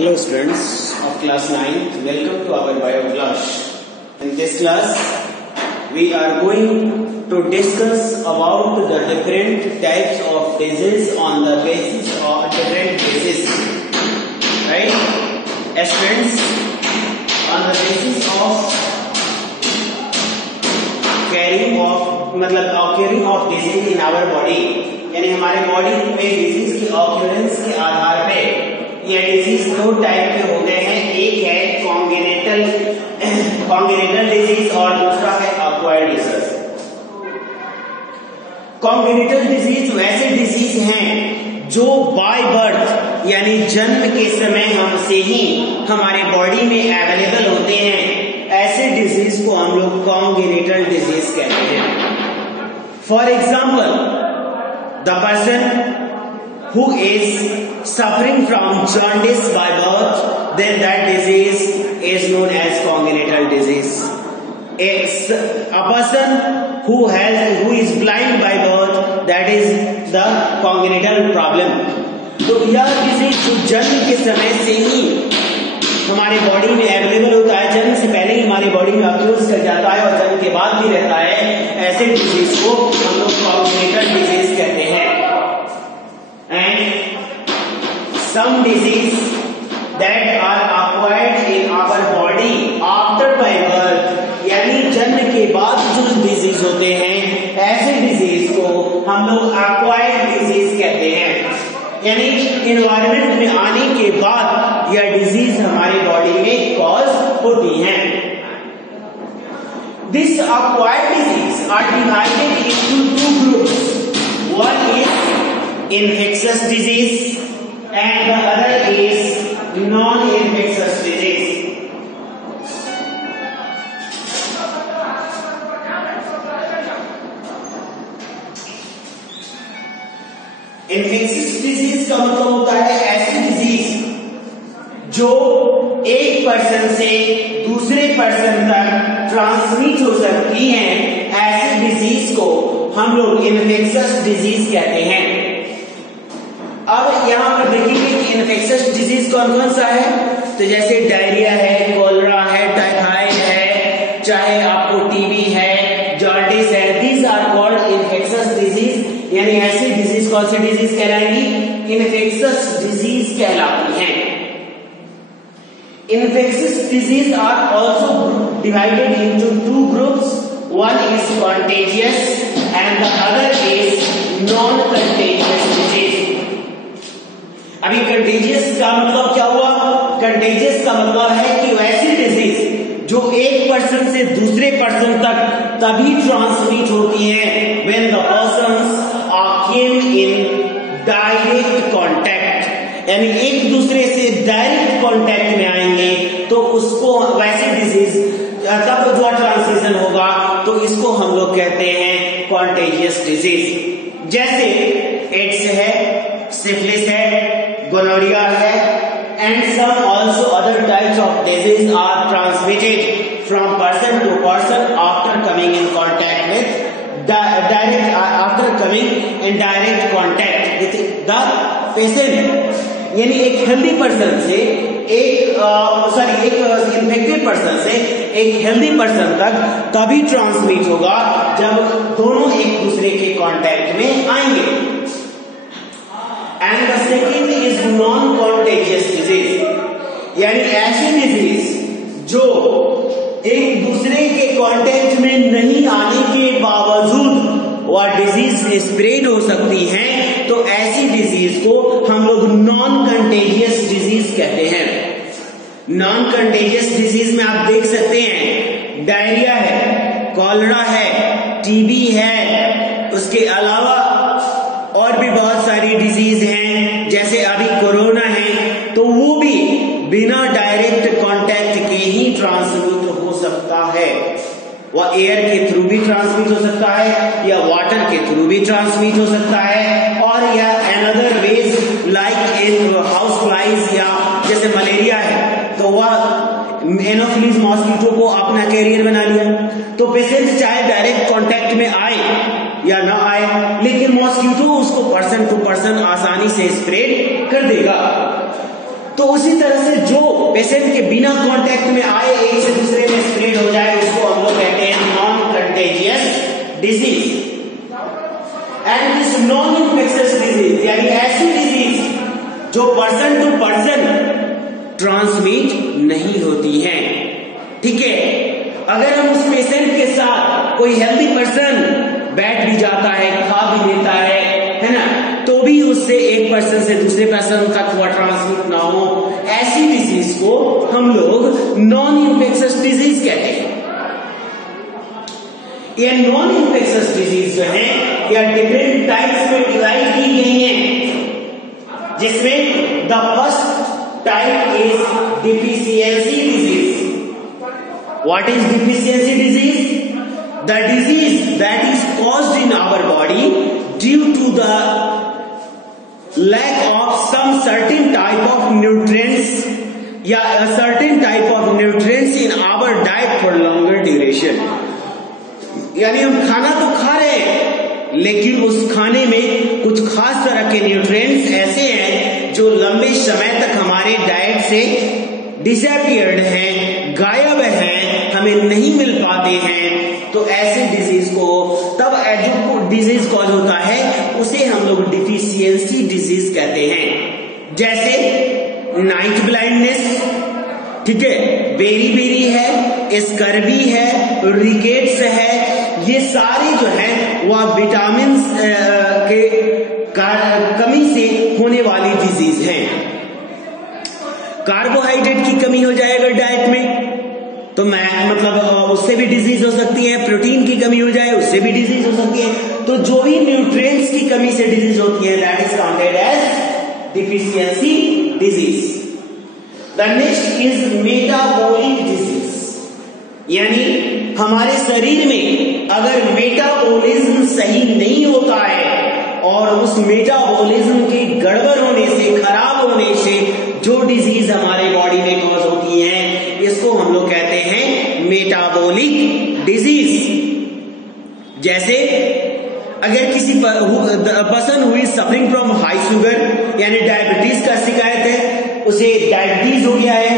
Hello students of class 9, welcome to our bio class. In this class, we are going to discuss about the different types of disease on the basis of different diseases. Right? Students, on the basis of occurring of disease in our body, यानी हमारे body में disease की occurrence के आधार पे ये disease दो type के होते हैं। एक है कॉन्जेनिटल डिजीज और दूसरा है एक्वायर्ड डिजीज। कॉन्जेनिटल डिजीज वैसे डिजीज हैं जो बाय बर्थ यानी जन्म के समय हमसे ही हमारे बॉडी में अवेलेबल होते हैं। ऐसे डिजीज को हम लोग कॉन्जेनिटल डिजीज कहते हैं। For example, the person who is suffering from jaundice by birth, then that disease is known as congenital disease. A person who is blind by birth, that is the congenital problem. तो यह disease जो जन्म के समय से ही हमारे body में available होता है, जन्म से पहले ही हमारी बॉडी में अक्यूज कर जाता है और जन्म के बाद भी रहता है, ऐसे डिजीज को हम लोग कॉन्जेनिटल डिजीज कहते हैं। And some disease that are acquired in our body after by birth, यानी जन्म के बाद जो डिजीज होते हैं, ऐसे डिजीज को हम लोग acquired डिजीज कहते हैं। यानी एनवायरमेंट में आने के बाद यह डिजीज हमारी बॉडी में कॉज होती है। This acquired disease are divided into two groups. One is infectious disease and the other is non-infectious disease. Infectious disease का मतलब होता है ऐसी डिजीज जो एक पर्सन से दूसरे पर्सन तक ट्रांसमिट हो सकती हैं। ऐसी डिजीज को हम लोग इन्फेक्शियस डिजीज कहते हैं। अब यहां पर देखेंगे कि इन्फेक्शियस डिजीज कौन कौन सा है। तो जैसे डायरिया है, कोलेरा है, टाइफाइड है, चाहे आपको टीबी है, जॉन्डिस है, these are called infectious disease. यानी ऐसी डिजीज कौन सी डिजीज कहलाएंगी? इन्फेक्शियस डिजीज कहलाती हैं। Infectious disease are also divided into two groups. One is contagious and the other is non contagious disease. अभी कंटेजियस का मतलब क्या हुआ? कंटेजियस का मतलब है कि वैसी डिजीज जो एक पर्सन से दूसरे पर्सन तक तभी ट्रांसमिट होती है when the persons came in direct contact, यानी एक दूसरे से डायरेक्ट कांटेक्ट में आएंगे तो उसको वैसी डिजीज तब जो ट्रांसमिशन होगा तो इसको हम लोग कहते हैं कॉन्टेजियस डिजीज। जैसे एड्स है, सिफिलिस है, गोनोरिया है and some also other types of disease are transmitted from person to person after coming in contact with direct after coming in direct contact with the patient। यानी एक healthy person से एक infected person से एक healthy person तक तभी transmit होगा जब दोनों एक दूसरे के कांटेक्ट में आएंगे। And the second is non contagious disease, यानी ऐसी डिजीज जो एक दूसरे के कांटेक्ट में नहीं आने के बावजूद वह डिजीज स्प्रेड हो सकती है, तो ऐसी डिजीज को हम लोग नॉन कंटेजियस डिजीज कहते हैं। नॉन कंटेजियस डिजीज में आप देख सकते हैं डायरिया है, कोलेरा है, टीबी है, उसके अलावा और भी बहुत सारी डिजीज हैं। जैसे अभी कोरोना है तो वो भी बिना डायरेक्ट कांटेक्ट के ही ट्रांसमिट हो सकता है। वह एयर के थ्रू भी ट्रांसमिट हो सकता है या वाटर के थ्रू भी ट्रांसमिट हो सकता है, और या another ways like in house flies, या जैसे मलेरिया है तो वह एनोफिलीज मॉस्किटो को अपना कैरियर बना लिया। तो पेशेंट चाहे डायरेक्ट कांटेक्ट में आए या ना आए, लेकिन मॉस्किटो उसको पर्सन टू पर्सन आसानी से स्प्रेड कर देगा। तो उसी तरह से जो पेशेंट के बिना कांटेक्ट में आए एक से दूसरे में स्प्रेड हो जाए उसको हम लोग कहते हैं non contagious disease. And this non infectious disease यानी ऐसी डिजीज जो पर्सन टू पर्सन ट्रांसमिट नहीं होती है। ठीक है, अगर हम उस पेशेंट के साथ कोई हेल्दी पर्सन बैठ भी जाता है, खा भी लेता है ना, तो भी उससे एक पर्सन से दूसरे पर्सन तक हुआ ट्रांसमिट ना हो, ऐसी डिजीज को हम लोग नॉन इन्फेक्शियस डिजीज कहते हैं। ये नॉन इन्फेक्शियस डिजीज जो है या डिफरेंट टाइप्स में डिवाइड की गई हैं, जिसमें the first type is deficiency disease. What is deficiency disease? The disease that is caused in our body due to the lack of some certain type of nutrients या a certain type of nutrients in our diet for longer duration। यानी हम खाना तो खा रहे हैं लेकिन उस खाने में कुछ खास तरह के न्यूट्रिएंट्स ऐसे हैं जो लंबे समय तक हमारे डाइट से डिसअपियर्ड हैं, गायब हैं, हमें नहीं मिल पाते हैं। तो ऐसे डिजीज को तब जो डिजीज कॉज होता है उसे हम लोग डिफिशियंसी डिजीज कहते हैं। जैसे नाइट ब्लाइंडनेस, ठीक है, बेरी है, स्कर्वी है, रिकेट्स है, ये सारे जो है वह विटामिन के कमी से होने वाली डिजीज हैं। कार्बोहाइड्रेट की कमी हो जाएगा डाइट में तो उससे भी डिजीज हो सकती है। प्रोटीन की कमी हो जाए उससे भी डिजीज हो सकती है। तो जो भी न्यूट्रिएंट्स की कमी से डिजीज होती है that is counted as deficiency disease. The next is metabolic disease, यानी हमारे शरीर में अगर मेटाबॉलिज्म सही नहीं होता है और उस मेटाबॉलिज्म के गड़बड़ होने से, खराब होने से जो डिजीज हमारे बॉडी में कॉज होती है इसको हम लोग कहते हैं मेटाबॉलिक डिजीज। जैसे अगर किसी पर्सन हुई सफरिंग फ्रॉम हाई शुगर यानी डायबिटीज का शिकायत है, उसे डायबिटीज हो गया है,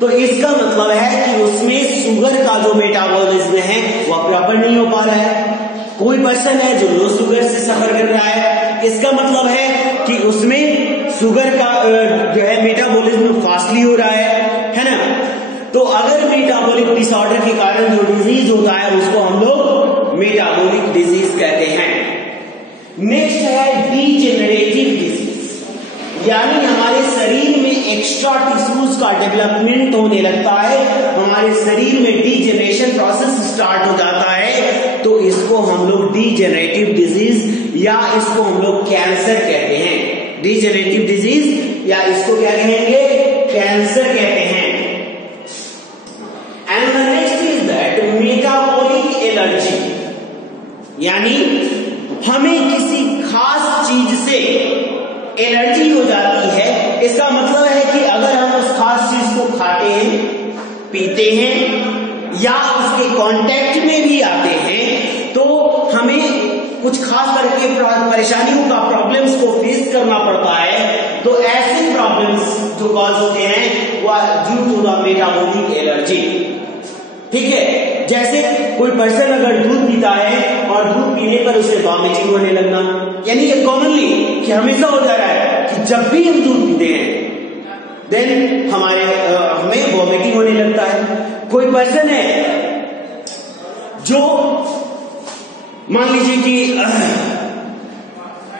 तो इसका मतलब है कि उसमें शुगर का जो मेटाबॉलिज्म है वह प्रॉपर नहीं हो पा रहा है। कोई पर्सन है जो लो शुगर से सफर कर रहा है, इसका मतलब है कि उसमें शुगर का जो है मेटाबॉलिज्म फास्टली हो रहा है ना। तो अगर मेटाबॉलिक डिसऑर्डर के कारण जो डिजीज होता है उसको हम लोग मेटाबॉलिक डिजीज कहते हैं। नेक्स्ट है डीजेनरेटिव डिजीज, यानी हमारे शरीर में एक्स्ट्रा टिश्यूज का डेवलपमेंट होने लगता है, हमारे शरीर में डीजेनरेशन प्रोसेस स्टार्ट हो जाता है, तो इसको हम लोग डीजेनरेटिव डिजीज या इसको हम लोग कैंसर कहते हैं। डीजेनरेटिव डिजीज या इसको क्या कहेंगे? कैंसर कहते हैं। And the next is that metabolic allergy, यानी हमें किसी खास चीज से एलर्जी हो जाती है। इसका मतलब है कि अगर हम उस खास चीज को खाते हैं, पीते हैं या उसके कांटेक्ट में भी आते हैं तो हमें कुछ खास तरह के परेशानियों का, प्रॉब्लम्स को फेस करना पड़ता है। तो ऐसे प्रॉब्लम्स जो कॉज होते हैं वह due to the metabolic allergy. ठीक है, जैसे कोई पर्सन अगर दूध पीता है और दूध पीने पर उसे वॉमिटिंग होने लगना, यानी ये कॉमनली कि हमेशा हो जा रहा है कि जब भी हम दूध पीते हैं देन हमें वॉमिटिंग होने लगता है। कोई पर्सन है जो मान लीजिए कि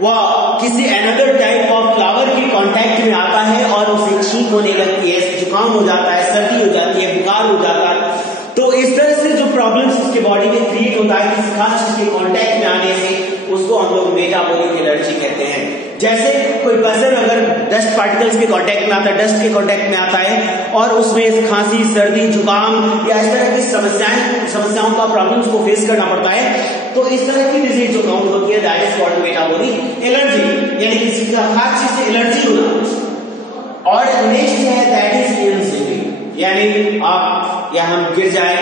वह किसी अनदर टाइप ऑफ फ्लावर के कांटेक्ट में आता है और उसे छींक होने लगती है, जुकाम हो जाता है, सर्दी हो जाती है, बुखार हो जाता है। तो इस तरह से जो प्रॉब्लम्स उसके बॉडी में क्रिएट होता है किसी खास चीज के कांटेक्ट में आने से, उसको हम लोग मेटाबॉलिक एलर्जी कहते हैं। जैसे कोई पर्सन अगर डस्ट पार्टिकल्स के कांटेक्ट में आता है, डस्ट के कांटेक्ट में आता है और उसमें खांसी, सर्दी, जुकाम या इस तरह की समस्याओं का प्रॉब्लम्स को फेस करना पड़ता है, तो इस तरह की डिजीज जो काउंट होती है that is called metabolic allergy, यानी किसी का खास चीज से एलर्जी होना। और नेक्स्ट है दैट इज इंजुरी, यानी आप या हम गिर जाए,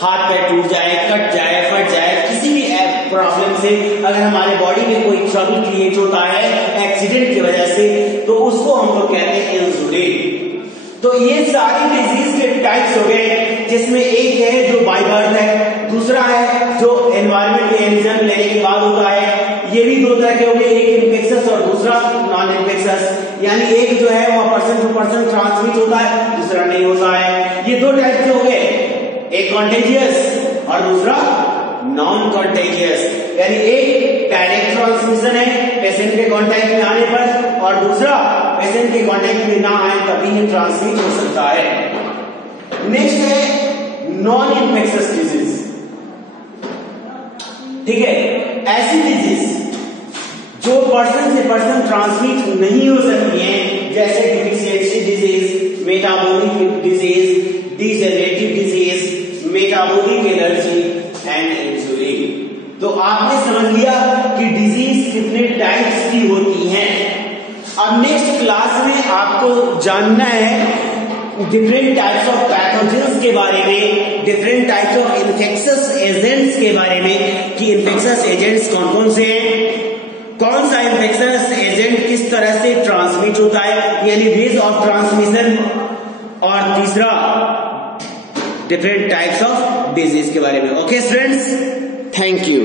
हाथ पैर टूट जाए, कट जाए, फट जाए, किसी भी प्रॉब्लम से अगर हमारे बॉडी में कोई ट्रबल क्रिएट होता है एक्सीडेंट की वजह से, तो उसको हम लोग कहते हैं ये सारी डिजीज के टाइप्स हो गए, जिसमें एक है जो बाय बर्थ है, दूसरा है जो एनवायरमेंट में जन्म लेने के बाद होता है। ये भी दो तरह के हो गए, एक इन्फेक्शस और दूसरा नॉन इन्फेक्शस। यानी एक जो है वो पर्सन टू पर्सन ट्रांसमिट होता है, दूसरा नहीं होता है। ये दो टाइप के हो गए, एक कॉन्टेजियस और दूसरा नॉन कॉन्टेजियस। यानी एक डायरेक्ट ट्रांसमिशन है पेशेंट के कांटेक्ट में आने पर, और दूसरा पेशेंट के कांटेक्ट में ना आए तभी ये ट्रांसमिट हो सकता है। नेक्स्ट है नॉन इन्फेक्शियस डिजीज। ठीक है, ऐसी डिजीज जो पर्सन से पर्सन ट्रांसमिट नहीं हो सकती हैं, जैसे deficiency disease, metabolic disease, degenerative disease, metabolic allergy and injury. तो आपने समझ लिया कि डिजीज कितने टाइप्स की होती हैं। अब नेक्स्ट क्लास में आपको जानना है डिफरेंट टाइप्स ऑफ पैथोजेंस के बारे में, different types of infectious agents के बारे में, कि इन्फेक्शियस एजेंट्स कौन कौन से हैं, कौन सा इन्फेक्शियस एजेंट किस तरह से ट्रांसमिट होता है, यानी वेज ऑफ ट्रांसमिशन, और तीसरा डिफरेंट टाइप्स ऑफ डिजीज के बारे में। Okay students, thank you.